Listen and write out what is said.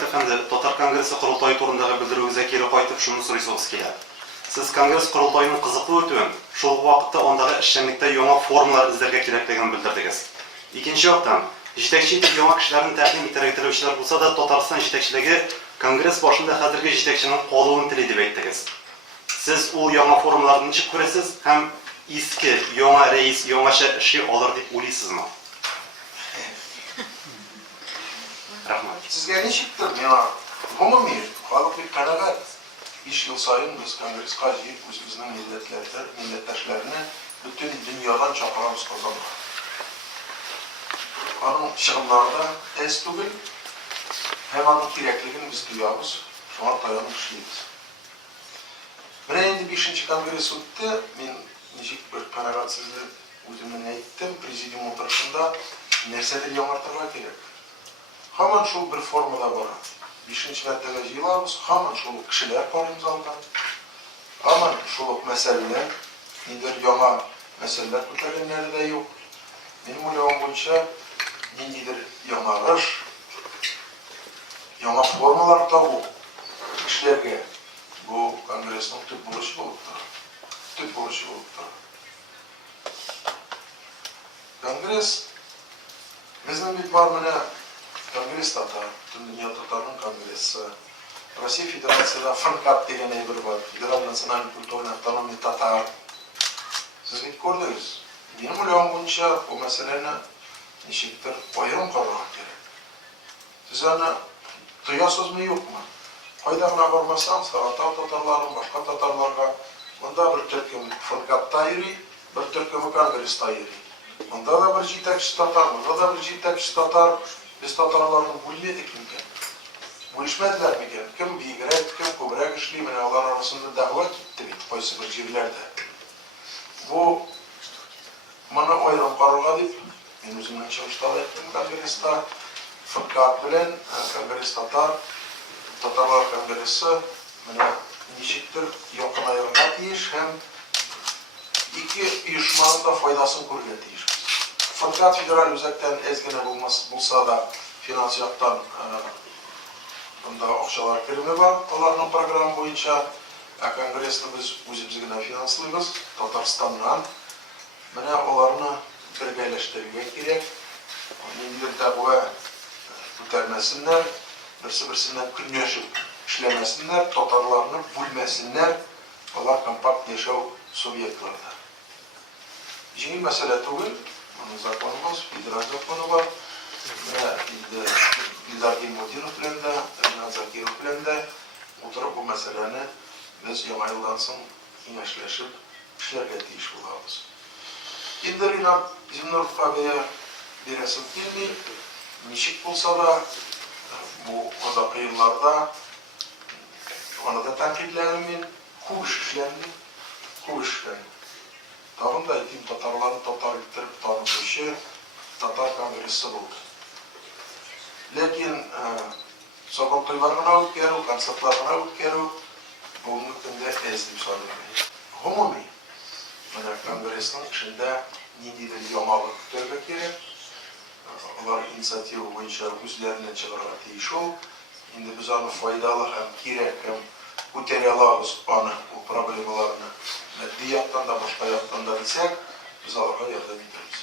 Hikmet Efendi, Tatar Kongresi Kurultayı turundagı bildirүүгүзгө keri qaytyp şunu soruysabız keladi. Siz Kongres Kurultayının kızıklı ötüün, şu vaqtda ondagı işçilikte yoğun formlar izlerge kerakligini bildirdiňiz. İkinci ýokdan, jetekçi yoğun kişilerin təqdim etirilişler bolsa da Tatarstan jetekçiligi Kongres başında hazırki jetekçinin qoluny tili dep aýtdyňiz. Siz o yoğun formlardan nechik göresiz hem eski yoğun reis yoğunça işi alır dep uylaysizmi? Rahmat. Sizge nechikdir? Mena umumiy halk bir qanagat 5 yıl sayın biz Kongresga jeyip bizning milletdaşlaryny bütün dünyadan çaqıramiz kazandık. Onun şığınlarda tez tugul hem onun kerakligini biz duyamiz, şuna tayanıp işleymiz. Mena endi 5-nji kongres ötdi, men nechik bir qanagat sizni özümden aýtdym, prezidium oturuşunda nersedir yaňartyrga kerak. Haman şu bir formada var. 5-nji martaba jyýlabys, haman şu kişiler qoýumyz aldan. Haman şu meseleler, indir ýaňa meseleler kötergenleri de ýok. Benim uýagym boýunça nindidir ýaňaryş, ýaňa formalar tabu kişilerge bu kongresning tüp boluşy bolupdyr. Tüp boluşy bolupdyr. Kongres bizning bir bar mene Kongres Tatar, bütün dünya Tatarının kongresi, Rusya Federasyada FNKAT degen bir var, Federal Nasional Kulturny Avtonomiya Tatar. Siz git gördünüz. Benim uýagym boýunça bu meseleni nişikdir aýrym garamak gerek. Siz ana duýasızmy ýokmy? Haýdagına barmasaň, Saratov tatarlaryň başga tatarlarga bunda bir türküm FNKAT taýry, bir türküm kongres taýry. Bunda da bir jetekçi tatar, bunda da bir jetekçi tatar. Biz Tatarlarını bölmedik mi? Bölüşmediler mi? Kim biýigrek, kim köbrek işli, mene olar arasında dagwa gitdi bit, goýsy bir jirlerde. Bu mana aýrym garalga dip, men özümden çygyşda etdim Kongresda, FNKAT bilen Kongres Tatar, Tatarlar Kongresi, mene nişikdir ýakyn aýrymga tiýiş, hem iki uyuşmanın da faydasyny görýär tiýiş. FNKAT federal özekten ezgine bulsa da finansiyattan bunda akçalar kirimi var. Onların program boyunca Kongresini biz özümüzgine finanslaybız Tatarstandan. Mene olarını birgeleştirmek gerek. Indidir dagwa kötermesinler, birsi-birsinden künýeşip işlemesinler, Tatarlarını bölmesinler. Olar kompakt ýaşaw subyektlarda. Jiňi mesele tugul. Zakonumuz, federal zakonu var. İldar Gilmodirov bilen de, Ernat Zakirov bilen de oturup bu meseleni biz ýaňa ýyldan soň kiňeşleşip işlerge tiýiş bolabys. Endi Rinat Zimnorovga beresim kelmi, nişik bolsa da bu uzak ýyllarda onu da tankitlerim men, көп işlendim, көп işlendim. Tağın da edim Tatarlarını Tatar ettirip tanıtışı Tatar Kongresi oldu. Lekin sokak toylarına ötkeru, konsertlarına ötkeru bugünkü günde ezdim sanırım. Umumiy, mana Kongresning içinde nididir ýaňalyk köterge gerek. Olar inisiatiwa boýunça özlerine çygarga tiýiş ol. Endi biz onu faydalı hem kerek hem kötere alabys onu bu problemalarını. Maddi ýakdan da başga ýakdan da bilsek, biz alarga ýardam ederiz.